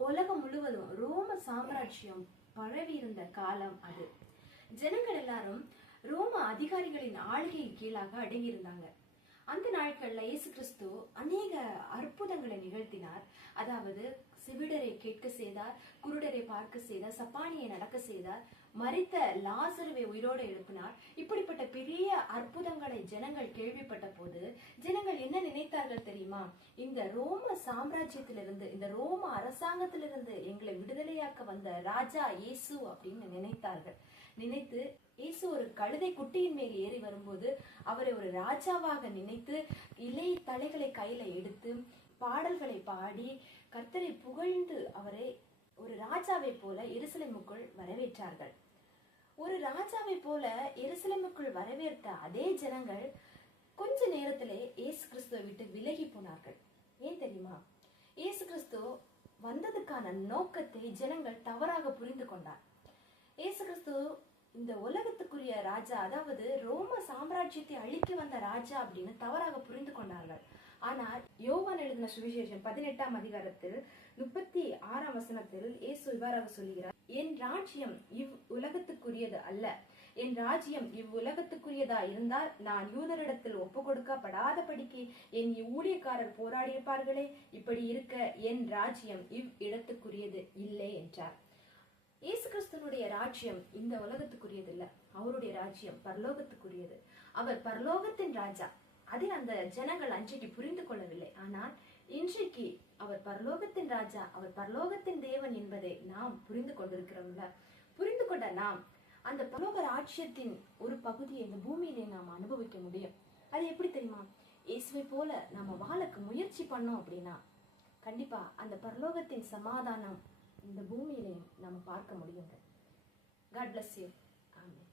உலகம் முழுவதும் ரோம சாம்ராஜ்யம் பரவி இருந்த காலம் அது. ஜனங்கள் எல்லாரும் ரோம அதிகாரிகளின் ஆளுகையின் கீழாக அடங்கியிருந்தாங்க. அந்த நாட்கள்ல இயேசு கிறிஸ்து அநேக அற்புதங்களை நிகழ்த்தினார். அதாவது செவிடரை கேட்க செய்தார், குருடரை பார்க்க செய்தார், சப்பானியை நடக்க செய்தார், மரித்த லாசருவை உயிரோடு எழுப்பினார். இப்படிப்பட்ட பெரிய அற்புதங்களை ஜனங்கள் கேள்விப்பட்ட போது ஜனங்கள் என்ன நினைத்தார்கள் தெரியுமா? இந்த ரோம சாம்ராஜ்யத்திலிருந்து, இந்த ரோம அரசாங்கத்திலிருந்து எங்களை விடுதலையாக்க வந்த ராஜா இயேசு அப்படின்னு நினைத்தார்கள். நினைத்து இயேசு ஒரு கழுதை குட்டியின் மேல் ஏறி வரும்போது அவரை ஒரு ராஜாவாக நினைத்து இலை தலைகளை கையில எடுத்து பாடல்களை பாடி கர்த்தரை புகழ்ந்து அவரை ஒரு ராஜாவை போல எருசலேமுக்குள் வரவேற்றார்கள். ஒரு ராஜாவை போல எருசலேமுக்குள் வரவேற்ற அதே ஜனங்கள் கொஞ்ச நேரத்திலே இயேசு கிறிஸ்துவை விட்டு விலகி போனார்கள். ஏன் தெரியுமா? இயேசு கிறிஸ்து வந்ததுக்கான நோக்கத்தை ஜனங்கள் தவறாக புரிந்து கொண்டார். இயேசு கிறிஸ்து இந்த உலகத்துக்குரிய ராஜா, அதாவது ரோம சாம்ராஜ்யத்தை அழிக்க வந்த ராஜா அப்படின்னு தவறாக புரிந்து கொண்டார்கள். ஆனால் யோவான் எழுதின சுவிசேஷம் 18ஆம் அதிகாரத்தில் 36ஆம் வசனத்தில் இயேசு இவ்வாறாக சொல்லுகிறார், என் ராஜ்யம் இவ் உலகத்துக்குரியது அல்ல. என் ராஜ்யம் இவ் உலகத்துக்குரியதா இருந்தால் நான் யூதரிடத்தில் ஒப்பு கொடுக்கப்படாதபடிக்கு என் ஊழியக்காரர் போராடியிருப்பார்களே. இப்படி இருக்க என் ராஜ்யம் இவ் இடத்துக்குரியது இல்லை என்றார். இயேசு கிறிஸ்துவனுடைய ராஜ்யம் இந்த உலகத்துக்குரியது இல்ல. அவருடைய ராஜ்யம் பரலோகத்துக்குரியது. அவர் பரலோகத்தின் ராஜா. அதில் அந்த ஜனங்கள் அன்றைக்கு புரிந்து கொள்ளவில்லை. ஆனால் இன்றைக்கு அவர் பரலோகத்தின் ராஜா, அவர் பரலோகத்தின் தேவன் என்பதை நாம் புரிந்து கொண்டிருக்கிறோம்ல. புரிந்து கொண்ட நாம் அந்த பரலோக ராஜ்யத்தின் ஒரு பகுதியை இந்த பூமியிலே நாம் அனுபவிக்க முடியும். அது எப்படி தெரியுமா? இயேசுவை போல நாம வாழக்கு முயற்சி பண்ணோம் அப்படின்னா கண்டிப்பா அந்த பரலோகத்தின் சமாதானம் இந்த பூமியிலே நம்ம பார்க்க முடியுங்க. God bless you. Amen.